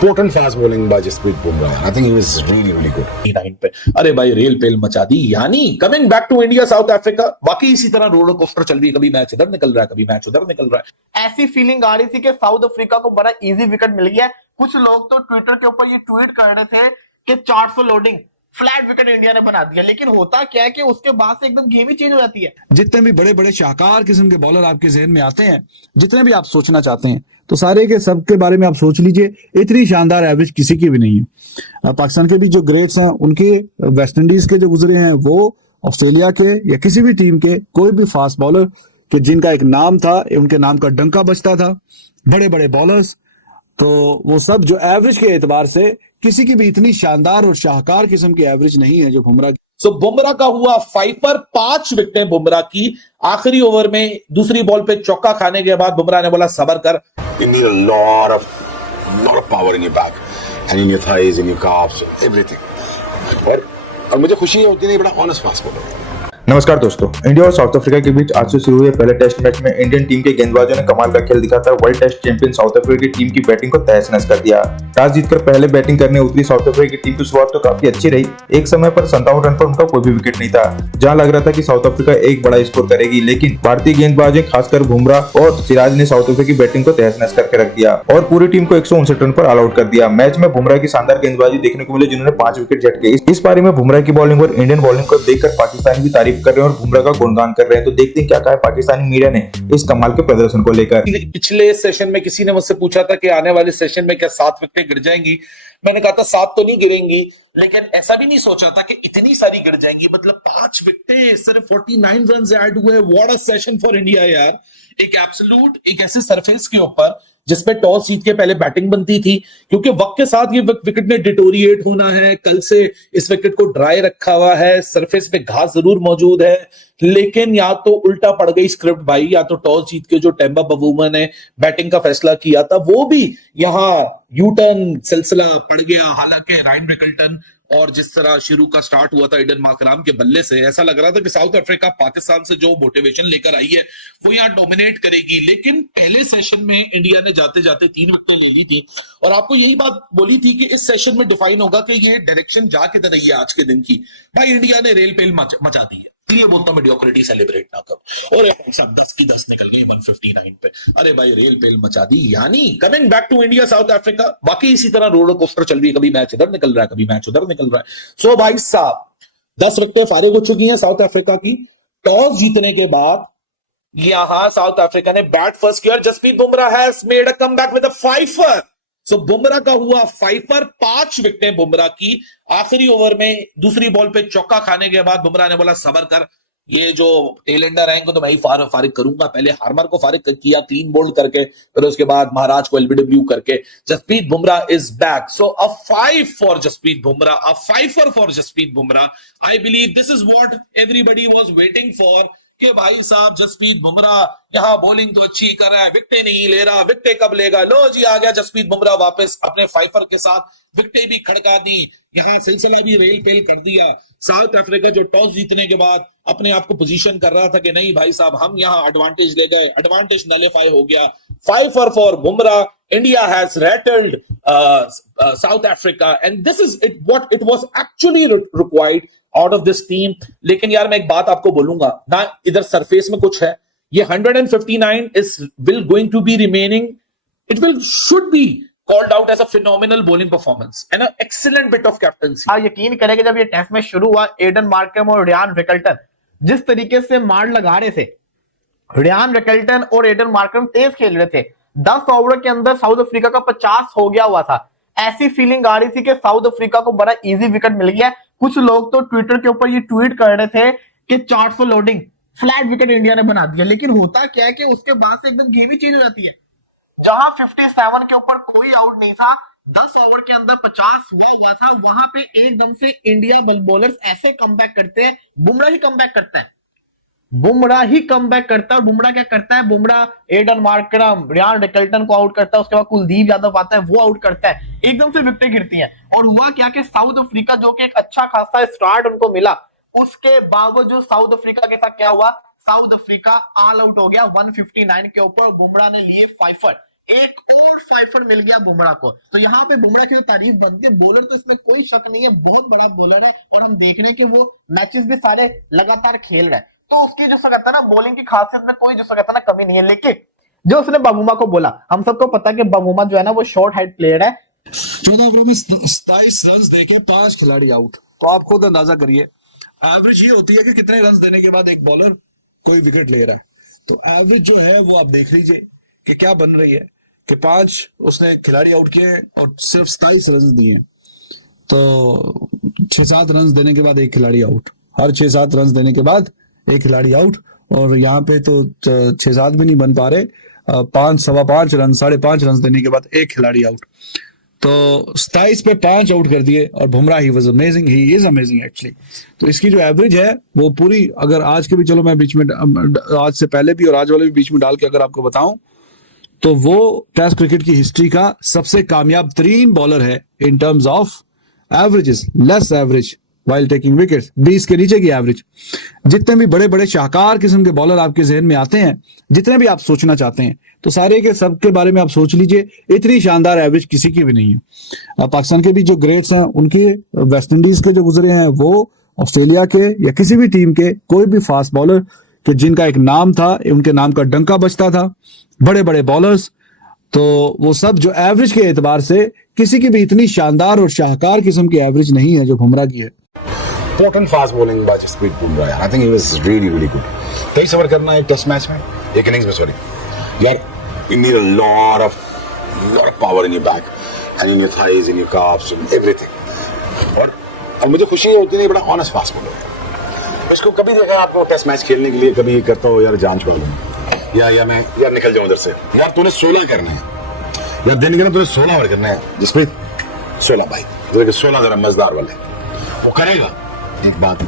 Potent fast bowling by Jasprit Bumrah. I think he was really good. 9 पे अरे भाई rail पेल मचा दी। यानी coming back to India South Africa बाकी इसी तरह रोलर कोस्टर चल रही है, कभी मैच इधर निकल रहा है, कभी मैच उधर निकल रहा है। ऐसी फीलिंग आ रही थी कि साउथ अफ्रीका को बड़ा इजी विकेट मिल गया। कुछ लोग तो ट्विटर के ऊपर ये ट्वीट कर रहे थे कि 400 लोडिंग फ्लैट विकेट इंडिया ने बना दिया, लेकिन होता क्या है कि उसके बाद से एकदम गेम ही चेंज हो जाती है। जितने भी बड़े बड़े शाहकार किस्म के बॉलर आपके जहन में आते हैं, जितने भी आप सोचना चाहते हैं, तो सारे के सब के बारे में आप सोच लीजिए, इतनी शानदार एवरेज किसी की भी नहीं है। पाकिस्तान के भी जो ग्रेट्स हैं, उनके वेस्ट इंडीज के जो गुजरे हैं, वो ऑस्ट्रेलिया के या किसी भी टीम के कोई भी फास्ट बॉलर कि जिनका एक नाम था, उनके नाम का डंका बजता था, बड़े बड़े बॉलर्स, तो वो सब जो एवरेज के एतबार से किसी की भी इतनी शानदार और शाहकार किस्म की एवरेज नहीं है जो बुमराह की। सो बुमराह का हुआ 5 पर 5 विकेटें बुमराह की। आखिरी ओवर में दूसरी बॉल पे चौका खाने के बाद बुमराह ने बोला सबर कर। You need a lot of power in your back and in your thighs, in your calves, everything. और मुझे खुशी होती है, बड़ा ऑनेस्ट फास्ट बॉलर है। नमस्कार दोस्तों, इंडिया और साउथ अफ्रीका के बीच आज से शुरू हुए पहले टेस्ट मैच में इंडियन टीम के गेंदबाजों ने कमाल का खेल दिखाकर world test champion South Africa की टीम की बैटिंग को तहस-नहस कर दिया। टॉस जीतकर पहले बैटिंग करने उतरी साउथ अफ्रीका की टीम की शुरुआत तो काफी अच्छी रही। एक समय पर 57 रन पर उनका कोई भी विकेट नहीं था, जहां लग रहा था कि साउथ अफ्रीका एक बड़ा स्कोर करेगी, लेकिन भारतीय गेंदबाजों खासकर बुमराह और सिराज ने साउथ अफ्रीका की बैटिंग को तहस-नहस करके रख दिया और पूरी टीम को 159 रन पर ऑल आउट कर दिया। मैच में बुमराह की शानदार गेंदबाजी देखने को मिली, जिन्होंने 5 विकेट झटके। इस पारी में बुमराह की बॉलिंग और इंडियन बॉलिंग को देखकर पाकिस्तानी भी तारीफ कर रहे हैं और बुमराह का गुणगान कर रहे हैं। तो देखते हैं क्या कहा है पाकिस्तानी मीडिया ने इस कमाल के प्रदर्शन को लेकर। पिछले सेशन में किसी ने मुझसे पूछा था कि आने वाले सेशन में क्या 7 विकेटें गिर जाएंगी। मैंने कहा था 7 तो नहीं गिरेंगी, लेकिन ऐसा भी नहीं सोचा था कि इतनी सारी गिर जाएंगी। मतलब 5 विकेटें, सिर्फ 49 रन ऐड हुए। What a session for India यार। एक ऐसे सरफेस के ऊपर जिसपे टॉस जीत के पहले बैटिंग बनती थी, क्योंकि वक्त के साथ ये विकेट ने डिटोरिएट होना है। कल से इस विकेट को ड्राई रखा हुआ है, सरफेस पे घास जरूर मौजूद है, लेकिन या तो उल्टा पड़ गई स्क्रिप्ट भाई, या तो टॉस जीत के जो टेम्बा बवूमा ने बैटिंग का फैसला किया था वो भी यहां यू टर्न सिलसिला पड़ गया। हालांकि रायन रिकल्टन और जिस तरह शुरू का स्टार्ट हुआ था ईडन मार्कराम के बल्ले से, ऐसा लग रहा था कि साउथ अफ्रीका पाकिस्तान से जो मोटिवेशन लेकर आई है वो यहाँ डोमिनेट करेगी। लेकिन पहले सेशन में इंडिया ने जाते जाते 3 विकेटें ले ली थी और आपको यही बात बोली थी कि इस सेशन में डिफाइन होगा कि ये डायरेक्शन जा किधर रही है आज के दिन की। भाई इंडिया ने रेल पेल मचा दी है। ये बोलता मेडियोक्रिटी सेलिब्रेट ना करो। और 10 की 10 निकल गई 159 पे। अरे भाई रेल पेल मचा दी। यानी coming back to India South Africa बाकी इसी तरह रोलर कोस्टर चल रही है, कभी मैच इधर निकल रहा है, कभी मैच उधर निकल रहा है। सो भाई साहब 10 विकेटें फारिग हो चुकी हैं साउथ अफ्रीका की। टॉस जीतने के बाद यहां साउथ अफ्रीका ने बैट फर्स्ट किया। Jasprit Bumrah has made a comeback with a 5 so Bumrah का हुआ 5 पर 5 विकेटें बुमराह की। आखिरी ओवर में दूसरी बॉल पे चौका खाने के बाद बुमराह ने बोला सबर कर। ये जो टेलेंडर आएंगे तो मैं ही फारिग करूंगा। पहले हार्मर को फारिग किया क्लीन बोल्ड करके, फिर उसके बाद महाराज को एलबीडब्ल्यू करके। Jasprit Bumrah is back. So a 5 for Jasprit Bumrah, a 5 for Jasprit Bumrah. I believe this is what everybody was waiting for कि भाई साहब जसप्रीत बुमराह यहां बॉलिंग तो अच्छी कर रहा है, विकेटें नहीं ले रहा, विकेटें कब लेगा। लो जी आ गया जसप्रीत बुमराह वापस अपने 5 के साथ, विकेटें भी खड़का दी, यहां सिलसिला भी रेल पेल कर दिया। साउथ अफ्रीका जो टॉस जीतने के बाद अपने आप को पोजीशन कर रहा था कि नहीं भाई साहब हम यहां एडवांटेज ले गए, एडवांटेज नलिफाई हो गया। 5 for Bumrah, India has rattled south Africa and this is it what it was actually required out of this team. लेकिन यार मैं एक बात आपको बोलूंगा ना, इधर सरफेस में कुछ है। ये 159 is will going to be remaining, it will should be called out as a phenomenal bowling performance and an excellent bit of captaincy. हाँ, यकीन करेंगे जब ये टेस्ट मैच शुरू हुआ, एडन मार्करम और रियान रिकल्टन जिस तरीके से मार लगा रहे थे, रियान रिकल्टन और एडन मार्करम तेज खेल रहे थे। 10 ओवर के अंदर साउथ अफ्रीका का 50 हो गया हुआ था। ऐसी फीलिंग आ रही थी कि साउथ अफ्रीका को बड़ा इजी विकेट मिल गया। कुछ लोग तो ट्विटर के ऊपर ये ट्वीट कर रहे थे कि 400 लोडिंग फ्लैट विकेट इंडिया ने बना दिया, लेकिन होता क्या है कि उसके बाद से एकदम गेम ही चेंज हो जाती है। जहां 57 के ऊपर कोई आउट नहीं था, 10 ओवर के अंदर 50 हुआ था, वहां पे एकदम से इंडिया बॉलर्स ऐसे कमबैक करते हैं। बुमराह ही कमबैक करता है, बुमराह ही कमबैक करता है। और बुमराह क्या करता है, Bumrah Aiden Markram, Ryan Rickelton को आउट करता है, उसके बाद कुलदीप यादव आता है, वो आउट करता है, एकदम से विकेटें गिरती हैं। और हुआ क्या कि साउथ अफ्रीका जो कि एक अच्छा खासा स्टार्ट उनको मिला, उसके बावजूद साउथ अफ्रीका के साथ क्या हुआ, साउथ अफ्रीका ऑल आउट हो गया 159 के ऊपर। बुमराह ने लिए 5। एक और फाइफर मिल गया बुमराह को। तो यहाँ पे बुमराह की जो तारीफ बनती है, बॉलर तो इसमें कोई शक नहीं है, बहुत बड़ा बॉलर है और हम देख रहे हैं कि वो मैचेस भी सारे लगातार खेल रहा है, तो उसकी जो कहता है ना बॉलिंग की खासियत में कोई जो कहता है ना कमी नहीं है। लेकिन जो उसने बाबूमा को बोला, हम सबको पता है कि बाबूमा जो है ना वो शॉर्ट हाइट प्लेयर है। 14 ओवरों में 27 रन देके 5 खिलाड़ी आउट, तो आप खुद अंदाजा करिए एवरेज ये होती है कि कितने रन देने के बाद एक बॉलर कोई विकेट ले रहा है। तो एवरेज जो है वो आप देख लीजिए कि क्या बन रही है कि 5 उसने खिलाड़ी आउट किए और सिर्फ 27 रन दिए, तो 6-7 रन देने के बाद एक खिलाड़ी आउट, हर 6-7 रन देने के बाद एक खिलाड़ी आउट, और यहाँ पे तो 6-7 भी नहीं बन पा रहे, 5, 5.25 रन, 5.5 रन देने के बाद एक खिलाड़ी आउट, तो 27 पे 5 आउट कर दिए। और Bumrah he was amazing, he is amazing actually. तो इसकी जो एवरेज है वो पूरी, अगर आज के भी, चलो मैं बीच में आज से पहले भी और आज वाले भी बीच में डाल के अगर आपको बताऊं, तो वो टेस्ट क्रिकेट की हिस्ट्री का सबसे कामयाब तरीन बॉलर है in terms of averages, less average while taking wickets, 20 के नीचे की एवरेज। जितने भी बड़े बड़े शाहकार किस्म के बॉलर आपके जहन में आते हैं, जितने भी आप सोचना चाहते हैं, तो सारे के सब के बारे में आप सोच लीजिए, इतनी शानदार एवरेज किसी की भी नहीं है। पाकिस्तान के भी जो ग्रेट्स हैं, उनके वेस्ट इंडीज के जो गुजरे हैं, वो ऑस्ट्रेलिया के या किसी भी टीम के कोई भी फास्ट बॉलर कि जिनका एक नाम था, उनके नाम का डंका बजता था, बड़े बड़े बॉलर्स, तो वो सब जो एवरेज के एतबार से किसी की भी इतनी शानदार और शाहकार किस्म की एवरेज नहीं है जो बुमराह की है। Potent fast bowling by Jasprit Bumrah. I think he was really, really good. 23 over करना है एक टेस्ट मैच में, एक इनिंग्स में, सॉरी यार, you need a lot of power in your back and in your thighs, in your calves, and everything. और मुझे खुशी होती है, बड़ा ऑनेस्ट फास्ट बॉलर है। इसको कभी देखा है आपको टेस्ट मैच खेलने के लिए, कभी ये करता हो यार जान छुड़ा लूंगा या मैं यार निकल जाऊं उधर से, यार तूने 16 करना है यार, दिन के ना तूने 16 ओवर करना है जसप्रीत, 16 भाई, 16 जरा मजेदार वाले वो करेगा। एक बात